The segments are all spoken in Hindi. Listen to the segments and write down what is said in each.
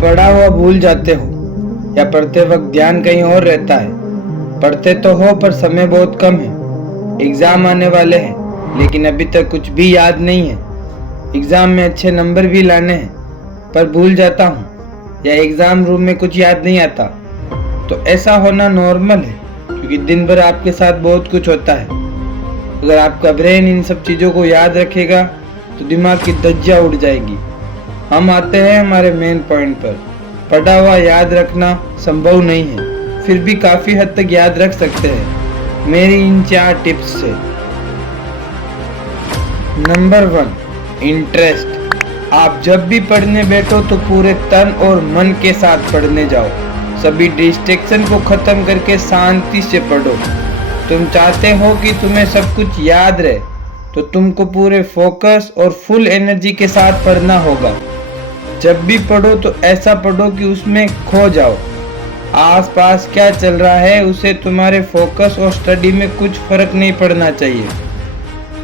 पढ़ा हुआ भूल जाते हो या पढ़ते वक्त ध्यान कहीं और रहता है? पढ़ते तो हो पर समय बहुत कम है। एग्ज़ाम आने वाले हैं लेकिन अभी तक कुछ भी याद नहीं है। एग्ज़ाम में अच्छे नंबर भी लाने हैं पर भूल जाता हूँ, या एग्ज़ाम रूम में कुछ याद नहीं आता। तो ऐसा होना नॉर्मल है क्योंकि दिन भर आपके साथ बहुत कुछ होता है। अगर आपका ब्रेन इन सब चीज़ों को याद रखेगा तो दिमाग की धज्जियाँ उड़ जाएगी। हम आते हैं हमारे मेन पॉइंट पर। पढ़ा हुआ याद रखना संभव नहीं है, फिर भी काफ़ी हद तक याद रख सकते हैं मेरी इन 4 टिप्स से। Number 1, interest. आप जब भी पढ़ने बैठो तो पूरे तन और मन के साथ पढ़ने जाओ। सभी डिस्ट्रैक्शन को ख़त्म करके शांति से पढ़ो। तुम चाहते हो कि तुम्हें सब कुछ याद रहे तो तुमको पूरे फोकस और फुल एनर्जी के साथ पढ़ना होगा। जब भी पढ़ो तो ऐसा पढ़ो कि उसमें खो जाओ। आसपास क्या चल रहा है उसे तुम्हारे फोकस और स्टडी में कुछ फर्क नहीं पड़ना चाहिए।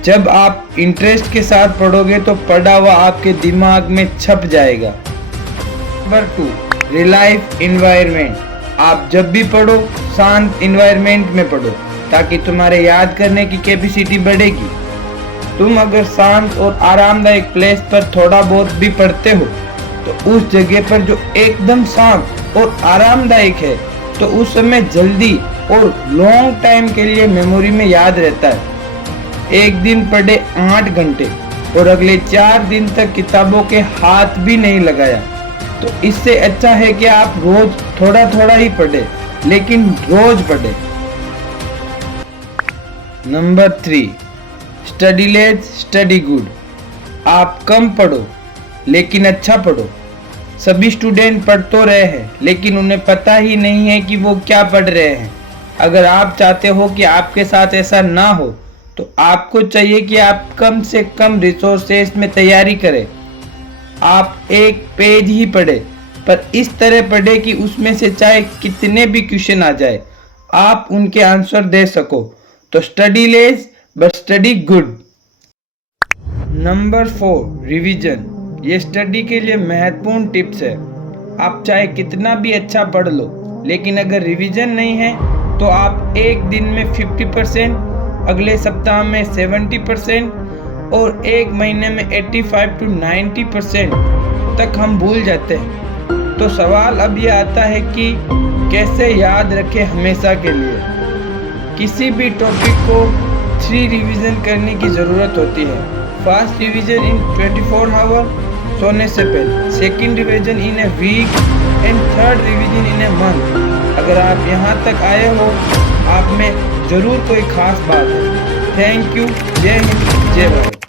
जब आप इंटरेस्ट के साथ पढ़ोगे तो पढ़ा हुआ आपके दिमाग में छप जाएगा। Number 2, relax environment. आप जब भी पढ़ो शांत एनवायरनमेंट में पढ़ो ताकि तुम्हारे याद करने की कैपेसिटी बढ़ेगी। तुम अगर शांत और आरामदायक प्लेस पर थोड़ा बहुत भी पढ़ते हो तो उस जगह पर जो एकदम शांत और आरामदायक है तो उस समय जल्दी और लॉन्ग टाइम के लिए मेमोरी में याद रहता है। एक दिन पढ़े 8 घंटे और अगले 4 दिन तक किताबों के हाथ भी नहीं लगाया तो इससे अच्छा है कि आप रोज थोड़ा थोड़ा ही पढ़े, लेकिन रोज पढ़े। Number 3, study less study good. आप कम पढ़ो लेकिन अच्छा पढ़ो। सभी स्टूडेंट पढ़ तो रहे हैं लेकिन उन्हें पता ही नहीं है कि वो क्या पढ़ रहे हैं। अगर आप चाहते हो कि आपके साथ ऐसा ना हो तो आपको चाहिए कि आप कम से कम रिसोर्सेस में तैयारी करें। आप एक पेज ही पढ़े पर इस तरह पढ़े कि उसमें से चाहे कितने भी क्वेश्चन आ जाए आप उनके आंसर दे सको। तो study less but study good. Number 4, revision. ये स्टडी के लिए महत्वपूर्ण टिप्स है। आप चाहे कितना भी अच्छा पढ़ लो लेकिन अगर रिवीजन नहीं है तो आप एक दिन में 50%, अगले सप्ताह में 70% और एक महीने में 85 to 90% तक हम भूल जाते हैं। तो सवाल अब ये आता है कि कैसे याद रखें हमेशा के लिए। किसी भी टॉपिक को 3 रिवीजन करने की ज़रूरत होती है। फर्स्ट रिवीजन इन 24 आवर सोने से पहले, second revision in a week and third revision in a month. अगर आप यहाँ तक आए हो आप में ज़रूर कोई खास बात है। Thank you. जय हिंद, जय भारत।